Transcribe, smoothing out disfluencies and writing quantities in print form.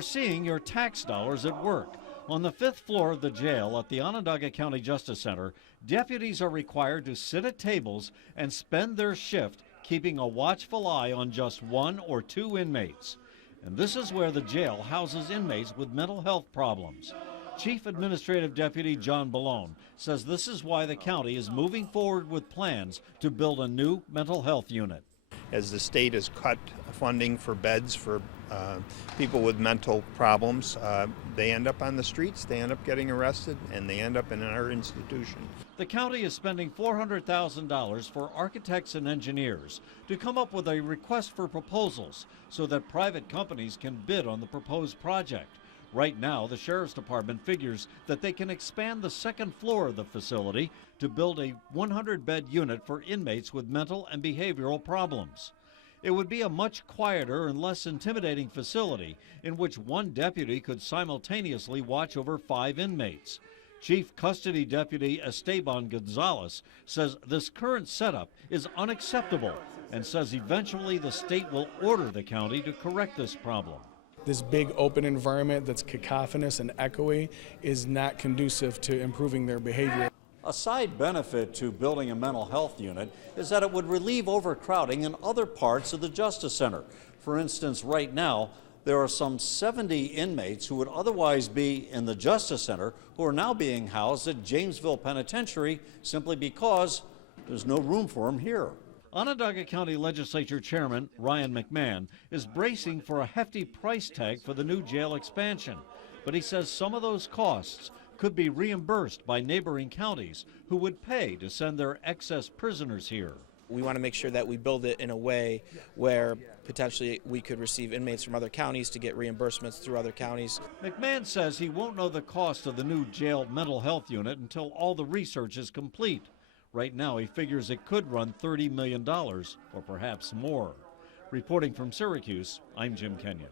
You're seeing your tax dollars at work. On the 5th floor of the jail at the Onondaga County Justice Center, deputies are required to sit at tables and spend their shift keeping a watchful eye on just 1 or 2 inmates. And this is where the jail houses inmates with mental health problems. Chief Administrative Deputy John Balloni says this is why the county is moving forward with plans to build a new mental health unit. As the state has cut funding for beds for people with mental problems, they end up on the streets, they end up getting arrested, and they end up in our institution. The county is spending $400,000 for architects and engineers to come up with a request for proposals so that private companies can bid on the proposed project. Right now, the Sheriff's Department figures that they can expand the 2nd floor of the facility to build a 100-bed unit for inmates with mental and behavioral problems. It would be a much quieter and less intimidating facility in which 1 deputy could simultaneously watch over 5 inmates. Chief Custody Deputy Esteban Gonzalez says this current setup is unacceptable and says eventually the state will order the county to correct this problem. This big open environment that's cacophonous and echoey is not conducive to improving their behavior. A side benefit to building a mental health unit is that it would relieve overcrowding in other parts of the Justice Center. For instance, right now, there are some 70 inmates who would otherwise be in the Justice Center who are now being housed at Jamesville Penitentiary simply because there's no room for them here. Onondaga County Legislature Chairman Ryan McMahon is bracing for a hefty price tag for the new jail expansion, but he says some of those costs could be reimbursed by neighboring counties who would pay to send their excess prisoners here. We want to make sure that we build it in a way where potentially we could receive inmates from other counties to get reimbursements through other counties. McMahon says he won't know the cost of the new jail mental health unit until all the research is complete. Right now, he figures it could run $30 million or perhaps more. Reporting from Syracuse, I'm Jim Kenyon.